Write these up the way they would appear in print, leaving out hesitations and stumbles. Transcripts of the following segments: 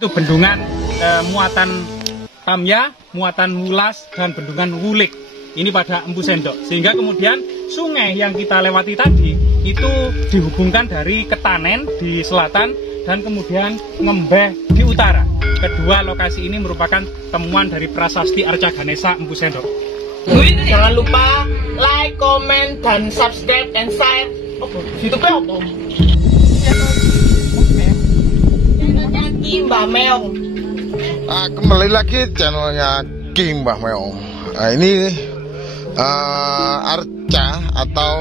Itu bendungan muatan Tamya, muatan Wulas, dan bendungan Wulik. Ini pada Empu Sendok. Sehingga kemudian sungai yang kita lewati tadi itu dihubungkan dari Ketanen di selatan dan kemudian Ngembeh di utara. Kedua lokasi ini merupakan temuan dari prasasti Arca Ganesha Empu Sendok. Jangan lupa like, comment, dan subscribe and share. YouTube-nya apa? Mbah Meong. Kembali lagi channelnya King Mbah Meong. Nah, ini arca atau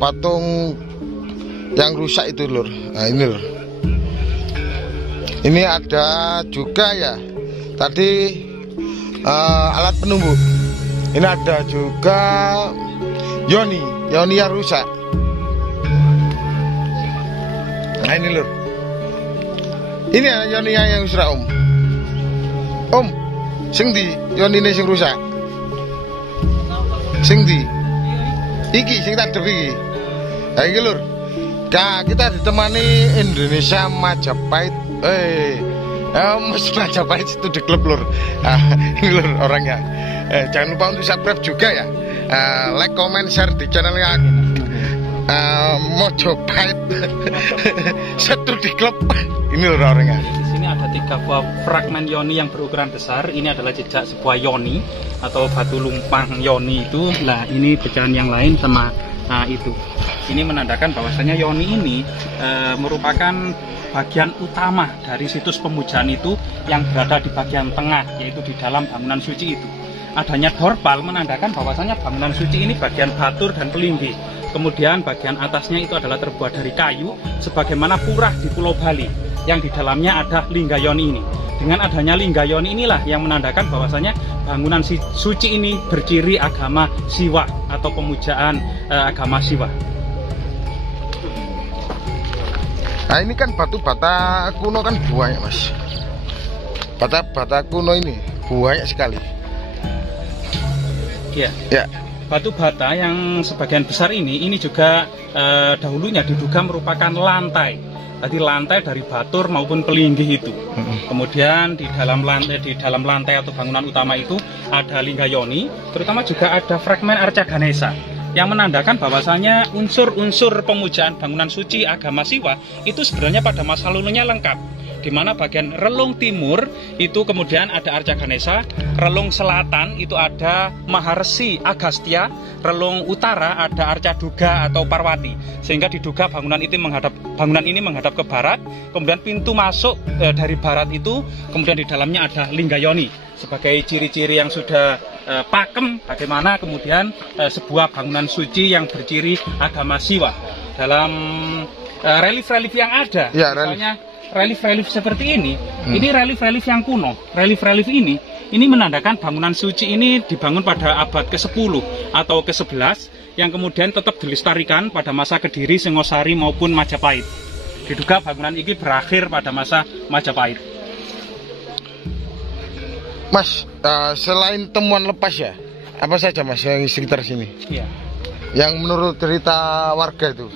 patung yang rusak itu lur. Nah, ini lur. Ini ada juga ya tadi alat penumbuh. Ini ada juga Yoni yang rusak. Nah, ini lur. Ini Yoni yang rusak Om, sing di Yoni ini sing rusak. Sing di iki sing tak iki. Nah, iki lur. Kita ditemani Indonesia Majapahit. Majapahit itu di klub lur. Ini lur orangnya. Jangan lupa untuk subscribe juga ya. Like, comment, share di channelnya Majapahit. Satu di klub. Ini lur orangnya. Di sini ada 3 buah fragmen Yoni yang berukuran besar. Ini adalah jejak sebuah Yoni atau batu lumpang Yoni itu. Nah, ini pecahan yang lain sama itu. Ini menandakan bahwasanya Yoni ini merupakan bagian utama dari situs pemujaan itu yang berada di bagian tengah, yaitu di dalam bangunan suci itu. Adanya dorpal menandakan bahwasanya bangunan suci ini bagian batur dan pelinggi. Kemudian bagian atasnya itu adalah terbuat dari kayu, sebagaimana purah di Pulau Bali, yang di dalamnya ada lingga Yoni ini. Dengan adanya lingga Yoni inilah yang menandakan bahwasanya bangunan suci ini berciri agama Siwa atau pemujaan agama Siwa. Nah, ini kan batu bata kuno kan banyak mas. Bata kuno ini banyak sekali. Ya. Ya. Batu bata yang sebagian besar ini juga dahulunya diduga merupakan lantai. Tadi lantai dari batur maupun pelinggih itu. Kemudian di dalam lantai atau bangunan utama itu ada lingga Yoni, terutama juga ada fragmen Arca Ganesha yang menandakan bahwasanya unsur-unsur pemujaan bangunan suci agama Siwa itu sebenarnya pada masa lalunya lengkap. Di mana bagian relung timur itu kemudian ada Arca Ganesha, relung selatan itu ada Maharesi Agastya, relung utara ada Arca Duga atau Parwati. Sehingga diduga bangunan ini menghadap ke barat, kemudian pintu masuk dari barat itu kemudian di dalamnya ada lingga Yoni sebagai ciri-ciri yang sudah pakem bagaimana kemudian sebuah bangunan suci yang berciri agama Siwa. Dalam relief-relief yang ada, ya, misalnya relief seperti ini relief yang kuno. Relief ini menandakan bangunan suci ini dibangun pada abad ke-10 atau ke-11 yang kemudian tetap dilestarikan pada masa Kediri, Singosari maupun Majapahit. Diduga bangunan ini berakhir pada masa Majapahit. Mas, selain temuan lepas ya, apa saja mas yang sekitar sini? Ya. Yang menurut cerita warga itu?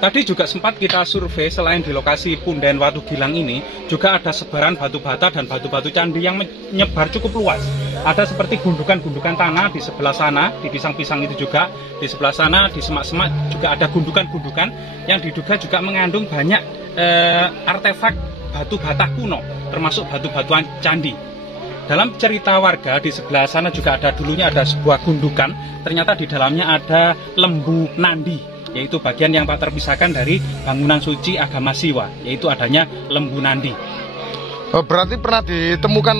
Tadi juga sempat kita survei, selain di lokasi Punden Watu Gilang ini juga ada sebaran batu bata dan batu-batu candi yang menyebar cukup luas. Ada seperti gundukan-gundukan tanah di sebelah sana, di pisang-pisang itu juga, di sebelah sana, di semak-semak juga ada gundukan-gundukan yang diduga juga mengandung banyak artefak batu bata kuno, termasuk batu-batuan candi. Dalam cerita warga di sebelah sana juga dulunya ada sebuah gundukan, ternyata di dalamnya ada lembu nandi, yaitu bagian yang tak terpisahkan dari bangunan suci agama Siwa, yaitu adanya lembu nandi. Berarti pernah ditemukan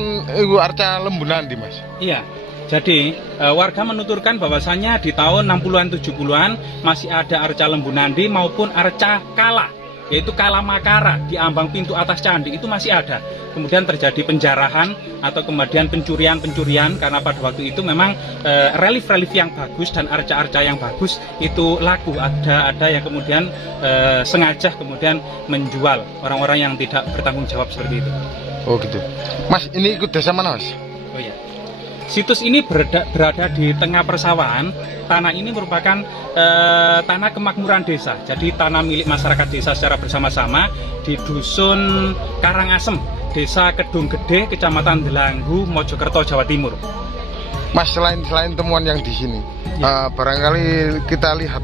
arca lembu nandi mas? Iya. Jadi warga menuturkan bahwasanya di tahun 60-an 70-an masih ada arca lembu nandi maupun arca kala, yaitu kala makara di ambang pintu atas candi itu masih ada. Kemudian terjadi penjarahan atau kemudian pencurian karena pada waktu itu memang relief yang bagus dan arca-arca yang bagus itu laku. Ada yang kemudian sengaja kemudian menjual orang-orang yang tidak bertanggung jawab seperti itu. Oh gitu. Mas, ini ikut desa mana mas? Oh iya. situs ini berada di tengah persawahan. Tanah ini merupakan tanah kemakmuran desa. Jadi tanah milik masyarakat desa secara bersama-sama di Dusun Karangasem, Desa Kedung Gede, Kecamatan Delanggu, Mojokerto, Jawa Timur. Mas, selain temuan yang di sini, barangkali kita lihat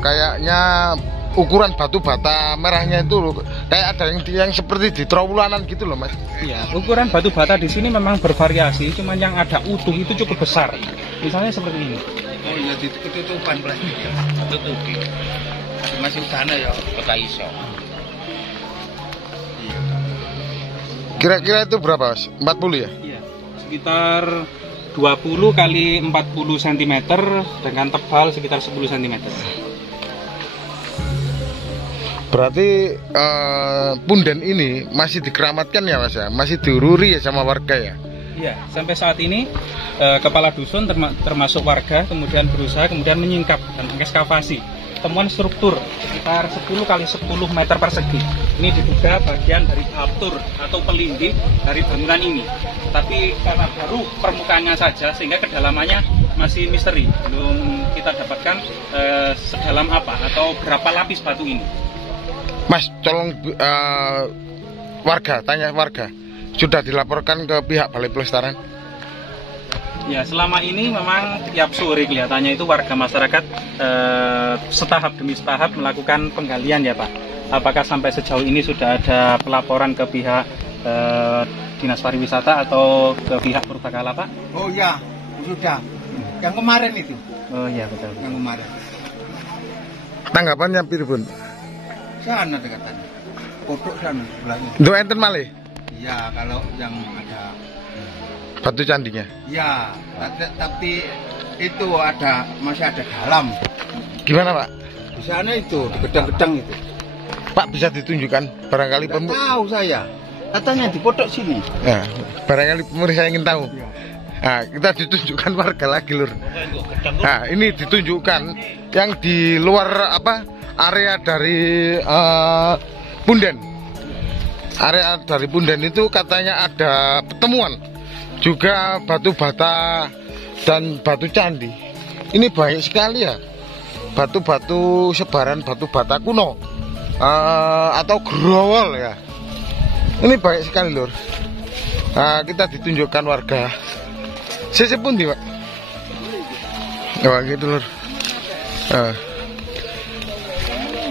kayaknya ukuran batu bata merahnya itu loh, kayak ada yang seperti di Trawulanan gitu loh, Mas. Iya, ukuran batu bata di sini memang bervariasi, cuman yang ada utuh itu cukup besar. Misalnya seperti ini. Oh iya, di ketutupan plastik ya, tutupi. Masih sana ya, kota iso. Kira-kira itu berapa, Mas? 40 ya? Iya, sekitar 20 kali 40 cm dengan tebal sekitar 10 cm. Berarti punden ini masih dikeramatkan ya, Mas ya? Masih diururi ya sama warga ya? Iya, sampai saat ini kepala dusun termasuk warga kemudian berusaha kemudian menyingkap dan ekskavasi temuan struktur sekitar 10 kali 10 meter persegi. Ini diduga bagian dari batur atau pelindih dari bangunan ini. Tapi karena baru permukaannya saja sehingga kedalamannya masih misteri. Belum kita dapatkan sedalam apa atau berapa lapis batu ini. Mas, tolong tanya warga, sudah dilaporkan ke pihak Balai Pelestarian? Ya, selama ini memang tiap sore kelihatannya itu warga masyarakat setahap demi setahap melakukan penggalian ya Pak. Apakah sampai sejauh ini sudah ada pelaporan ke pihak Dinas Pariwisata atau ke pihak Purbakala Pak? Oh iya, sudah. Yang kemarin itu. Oh iya betul. Yang kemarin. Tanggapannya pripun? Sana dekatan. Kodok sana sebelahnya. Untuk enten malih? Iya, kalau yang ada batu candinya? ya, tapi itu masih ada dalam. Gimana Pak? Di sana itu, di gedang-gedang itu. Pak, bisa ditunjukkan barangkali tahu saya. Katanya di pojok sini. Nah, barangkali pemirsa ingin tahu. Ya. Nah, kita ditunjukkan warga lagi, Lur. Nah, ini ditunjukkan yang di luar area dari punden. Area dari punden itu katanya ada pertemuan juga batu bata dan batu candi. Ini banyak sekali ya batu-batu, sebaran batu bata kuno atau growol ya. Ini banyak sekali, Lur. Nah, kita ditunjukkan warga. Sisi pun Pak. Oh gitu, Lur.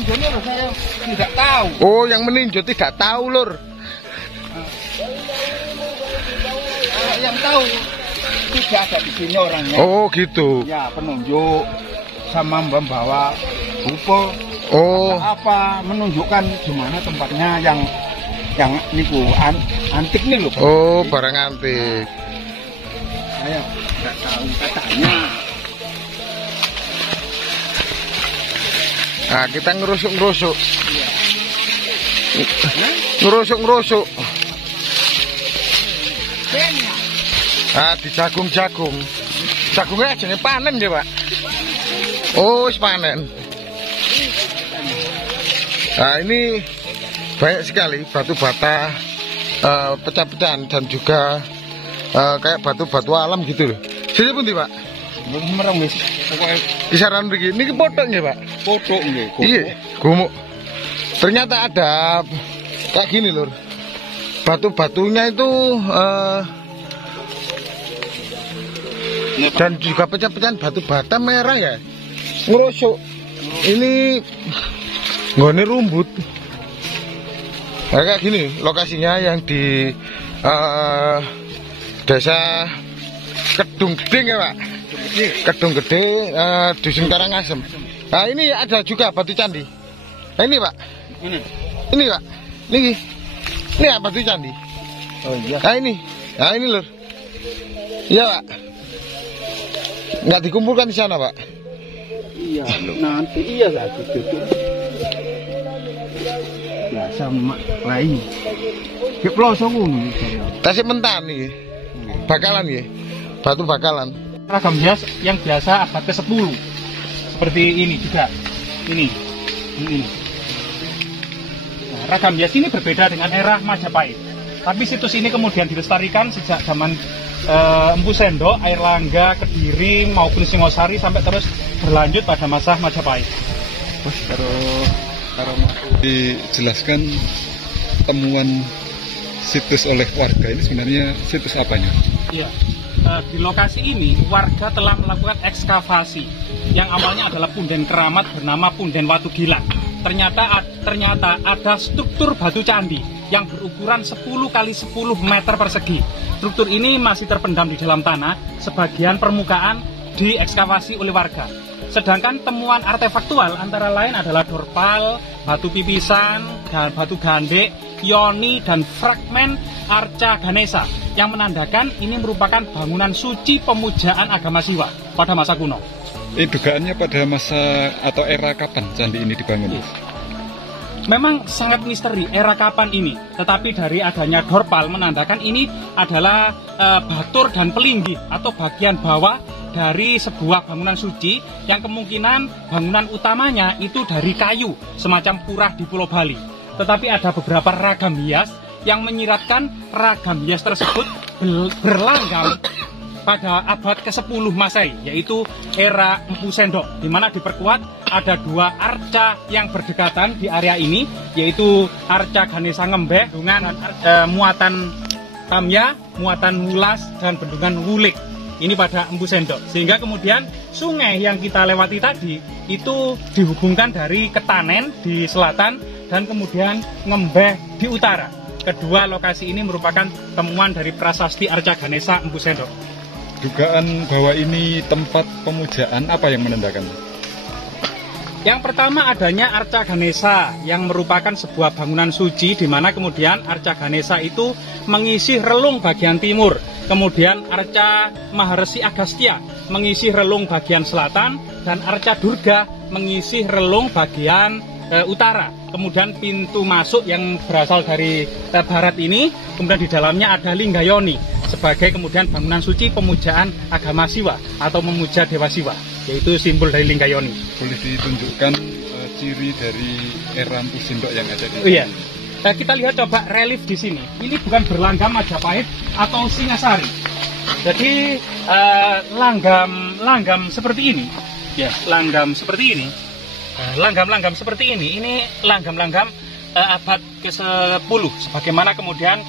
Saya tidak tahu. Oh, yang meninjau tidak tahu, Lur. Yang tahu tidak ada di sini orangnya. Oh gitu. Ya, penunjuk sama membawa buku. Oh. Apa menunjukkan di mana tempatnya yang niku antik nih loh. Oh, barang antik. Saya tidak tahu katanya. Nah, kita ngerusuk-ngerusuk. Ngerusuk-ngerusuk. Ah, di jagung-jagung. Jagungnya jenenge panen ya, Pak. Oh, wis panen. Nah, ini banyak sekali batu bata, pecah-pecahan dan juga kayak batu-batu alam gitu loh. Sini pun Pak. Merem wis. Pokoke kisaran begini, ini potok nggih, Pak? potok nggih. Iya, gumuk. Ternyata ada kayak gini, Lur. Batu-batunya itu dan juga pecah-pecahan batu bata merah ya. Ngerusuk. Ini nggone rumput. Nah, kayak gini lokasinya yang di desa Kedung Gede ya, Pak. Kedung Gede, Dusun Karangasem. Nah, ini ada juga batu candi. Nah, ini Pak. Ini Pak. Ini apa batu candi? Oh iya. Nah ini Lur. Iya Pak. Nggak dikumpulkan di sana Pak. Iya, nanti iya lah gitu. Ya sama lain. Ke pelosok ngono. Tasik mentan nih. Bakalan ya. Batu bakalan. Ragam hias yang biasa abad ke-10. Seperti ini juga. Ini. Nah, ragam hias ini berbeda dengan era Majapahit. Tapi situs ini kemudian dilestarikan sejak zaman Empu Sendok, Air Langga, Kediri maupun Singosari sampai terus berlanjut pada masa Majapahit. Wah, kalau dijelaskan temuan situs oleh warga ini sebenarnya situs apanya? Iya. Di lokasi ini warga telah melakukan ekskavasi yang awalnya adalah punden keramat bernama Punden Watu Gilang. Ternyata ada struktur batu candi yang berukuran 10 kali 10 meter persegi. Struktur ini masih terpendam di dalam tanah, sebagian permukaan diekskavasi oleh warga. Sedangkan temuan artefaktual antara lain adalah dorpal, batu pipisan, batu gandek, yoni, dan fragmen arca Ganesha yang menandakan ini merupakan bangunan suci pemujaan agama Siwa pada masa kuno. Dugaannya pada masa atau era kapan candi ini dibangun? Memang sangat misteri era kapan ini, tetapi dari adanya dorpal menandakan ini adalah batur dan pelinggi atau bagian bawah dari sebuah bangunan suci yang kemungkinan bangunan utamanya itu dari kayu semacam purah di Pulau Bali. Tetapi ada beberapa ragam hias yang menyiratkan ragam hias tersebut berlanggam pada abad ke-10 Masehi, yaitu era Empu Sendok, di mana diperkuat ada dua arca yang berdekatan di area ini, yaitu arca Ganesha Ngembeh dengan muatan Tamya, muatan Wulas, dan bendungan Wulik. Ini pada Empu Sendok, sehingga kemudian sungai yang kita lewati tadi itu dihubungkan dari Ketanen di selatan dan kemudian Ngembeh di utara. Kedua lokasi ini merupakan temuan dari prasasti arca Ganesha Empu Sendok. Dugaan bahwa ini tempat pemujaan apa yang menandakan? Yang pertama adanya arca Ganesha yang merupakan sebuah bangunan suci di mana kemudian arca Ganesha itu mengisi relung bagian timur, kemudian arca Maharesi Agastya mengisi relung bagian selatan, dan arca Durga mengisi relung bagian utara. Kemudian pintu masuk yang berasal dari barat ini, kemudian di dalamnya ada Linggayoni sebagai kemudian bangunan suci pemujaan agama Siwa atau memuja Dewa Siwa, yaitu simbol dari Linggayoni. Boleh ditunjukkan ciri dari era Empu Sendok yang ada di sini? Oh iya. Kita lihat coba relief di sini. Ini bukan berlanggam Majapahit atau Singasari. Jadi langgam seperti ini, ya, langgam seperti ini. Langgam-langgam seperti ini langgam-langgam abad ke-10 sebagaimana kemudian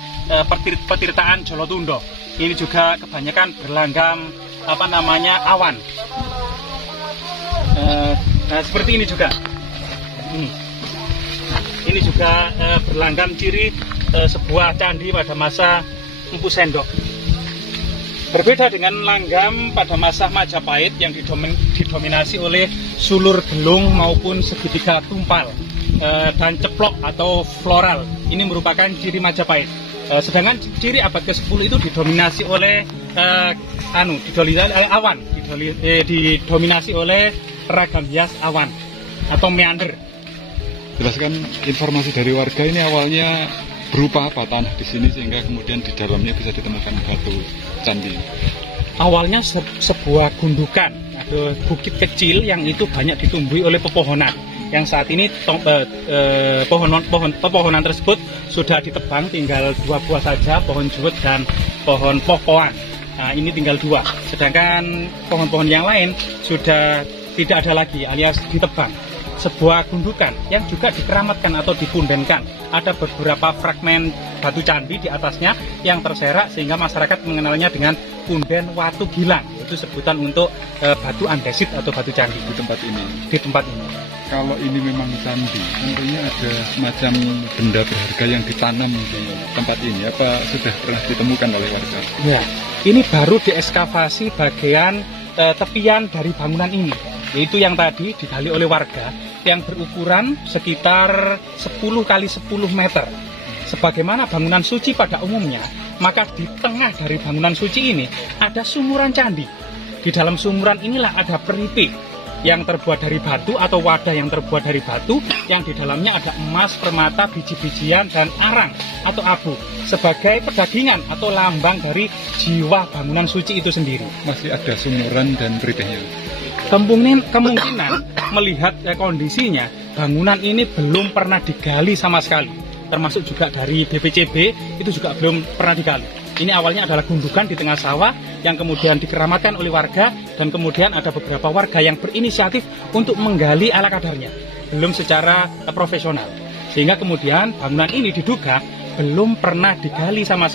petirtaan Jolotundo. Ini juga kebanyakan berlanggam awan. Seperti ini juga. Ini juga berlanggam ciri sebuah candi pada masa Empu Sendok. Berbeda dengan langgam pada masa Majapahit yang didominasi oleh sulur gelung maupun segitiga tumpal dan ceplok atau floral. Ini merupakan ciri Majapahit. Sedangkan ciri abad ke-10 itu didominasi oleh awan, didominasi oleh ragam hias awan atau meander. Jelaskan informasi dari warga ini awalnya berupa apa tanah di sini sehingga kemudian di dalamnya bisa ditemukan batu candi. Awalnya sebuah gundukan, ada bukit kecil yang itu banyak ditumbuhi oleh pepohonan. Yang saat ini pepohonan tersebut sudah ditebang, tinggal 2 buah saja, pohon juwet dan pohon pokoan. Nah, ini tinggal 2. Sedangkan pohon-pohon yang lain sudah tidak ada lagi, alias ditebang. Sebuah gundukan yang juga dikeramatkan atau dipundenkan. Ada beberapa fragmen batu candi di atasnya yang terserak sehingga masyarakat mengenalnya dengan Punden Watu Gilang. Itu sebutan untuk batu andesit atau batu candi di tempat ini. Di tempat ini. Kalau ini memang candi, tentunya ada semacam benda berharga yang ditanam di tempat ini. Apa sudah pernah ditemukan oleh warga? Ya, ini baru diekskavasi bagian tepian dari bangunan ini, yaitu yang tadi digali oleh warga yang berukuran sekitar 10 kali 10 meter. Sebagaimana bangunan suci pada umumnya, maka di tengah dari bangunan suci ini ada sumuran candi. Di dalam sumuran inilah ada peripik yang terbuat dari batu atau wadah yang terbuat dari batu yang di dalamnya ada emas, permata, biji-bijian, dan arang atau abu sebagai pedagingan atau lambang dari jiwa bangunan suci itu sendiri. Masih ada sumuran dan peripiknya. Kemungkinan melihat kondisinya bangunan ini belum pernah digali sama sekali, termasuk juga dari BPCB itu juga belum pernah digali. Ini awalnya adalah gundukan di tengah sawah yang kemudian dikeramatkan oleh warga, dan kemudian ada beberapa warga yang berinisiatif untuk menggali ala kadarnya, belum secara profesional. Sehingga kemudian bangunan ini diduga belum pernah digali sama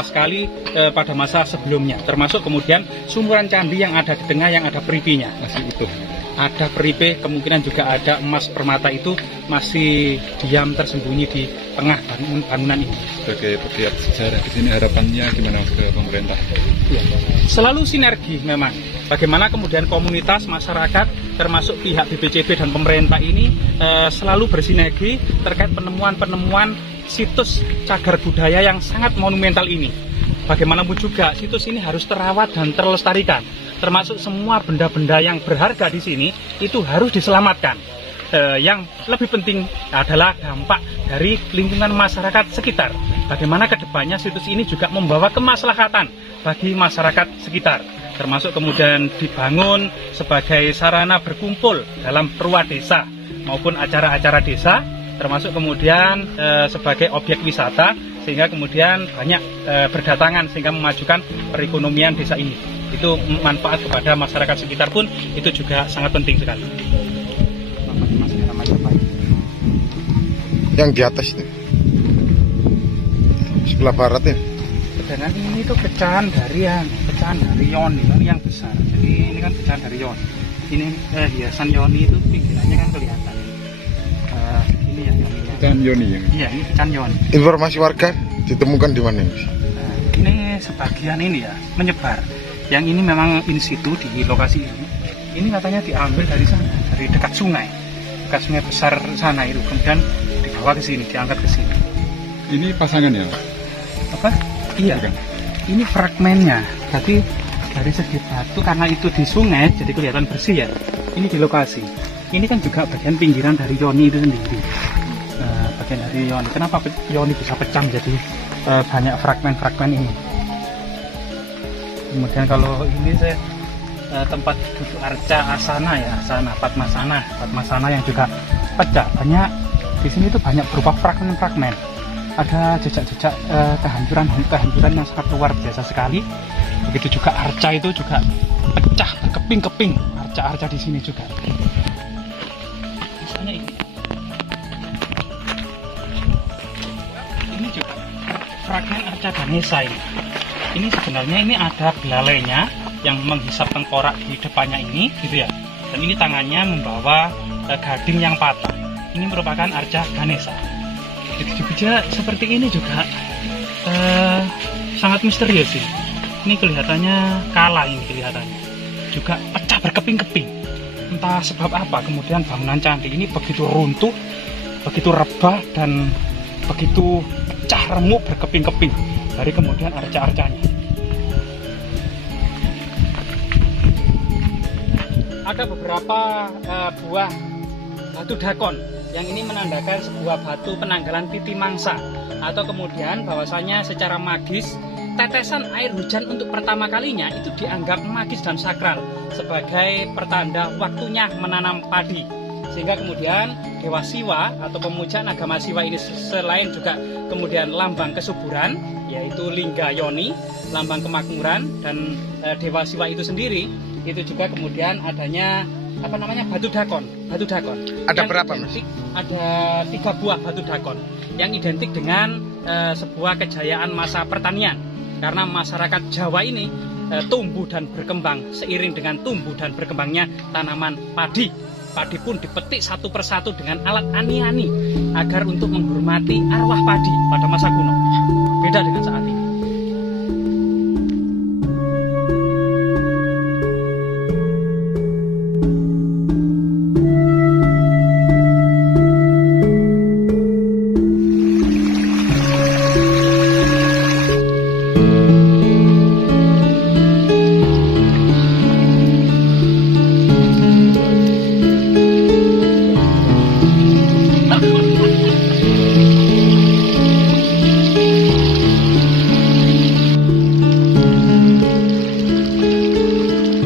sekali pada masa sebelumnya. Termasuk kemudian sumuran candi yang ada di tengah yang ada peripinya. Masih utuh. Ada peripe, kemungkinan juga ada emas permata itu masih diam tersembunyi di tengah bangunan ini. Sebagai pegiat sejarah di sini, harapannya gimana ke pemerintah? Ya, selalu sinergi memang. Bagaimana kemudian komunitas masyarakat termasuk pihak BPCB dan pemerintah ini selalu bersinergi terkait penemuan-penemuan situs cagar budaya yang sangat monumental ini. Bagaimanapun juga situs ini harus terawat dan terlestarikan. Termasuk semua benda-benda yang berharga di sini itu harus diselamatkan. Yang lebih penting adalah dampak dari lingkungan masyarakat sekitar. Bagaimana kedepannya situs ini juga membawa kemaslahatan bagi masyarakat sekitar. Termasuk kemudian dibangun sebagai sarana berkumpul dalam perwa desa maupun acara-acara desa. Termasuk kemudian sebagai objek wisata, sehingga kemudian banyak berdatangan sehingga memajukan perekonomian desa ini. Itu manfaat kepada masyarakat sekitar pun itu juga sangat penting sekali. Yang di atas ini, sebelah barat ini. Sedangkan ini tuh pecahan dari yoni yang besar. Jadi ini kan pecahan dari yoni. Ini hiasan yoni itu pinggirannya kan kelihatan. Ini ya yoninya. Pecahan yoni yang. Iya, ini pecahan yoni. Informasi warga ditemukan di mana ini? Ini sebagian ini ya menyebar. Yang ini memang in situ di lokasi ini. Ini katanya diambil dari sana, dari dekat sungai besar sana itu, kemudian dibawa ke sini, diangkat ke sini. Ini pasangan ya? Apa? Iya. Bukan. Ini fragmennya. Jadi dari segi batu karena itu di sungai, jadi kelihatan bersih ya. Ini di lokasi. Ini kan juga bagian pinggiran dari yoni itu sendiri. Bagian dari yoni. Kenapa yoni bisa pecah jadi banyak fragmen-fragmen ini? Kemudian kalau ini saya tempat duduk arca asana ya, asana Padmasana yang juga pecah. Banyak di sini itu banyak berupa fragmen-fragmen. Ada jejak-jejak kehancuran yang sangat luar biasa sekali. Begitu juga arca itu juga pecah berkeping-keping. Arca-arca di sini juga. Misalnya ini juga fragmen arca Ganesha ini. Ini sebenarnya ini ada belalainya yang menghisap tengkorak di depannya ini, gitu ya. Dan ini tangannya membawa gading yang patah. Ini merupakan arca Ganesha. Jadi juga seperti ini juga sangat misterius sih. Ini kelihatannya kalah ini kelihatannya. Juga pecah berkeping-keping. Entah sebab apa kemudian bangunan candi ini begitu runtuh, begitu rebah dan begitu pecah remuk berkeping-keping dari kemudian arca-arcanya. Ada beberapa buah batu dakon yang ini menandakan sebuah batu penanggalan titi mangsa, atau kemudian bahwasanya secara magis tetesan air hujan untuk pertama kalinya itu dianggap magis dan sakral sebagai pertanda waktunya menanam padi. Sehingga kemudian Dewa Siwa atau pemujaan agama Siwa ini selain juga kemudian lambang kesuburan, yaitu Lingga Yoni, lambang kemakmuran, dan Dewa Siwa itu sendiri itu juga kemudian adanya batu dakon. Ada berapa, Mas? Ada 3 buah batu dakon yang identik dengan sebuah kejayaan masa pertanian, karena masyarakat Jawa ini tumbuh dan berkembang seiring dengan tumbuh dan berkembangnya tanaman padi. Padi pun dipetik satu persatu dengan alat ani-ani agar untuk menghormati arwah padi pada masa kuno. Beda dengan saat ini.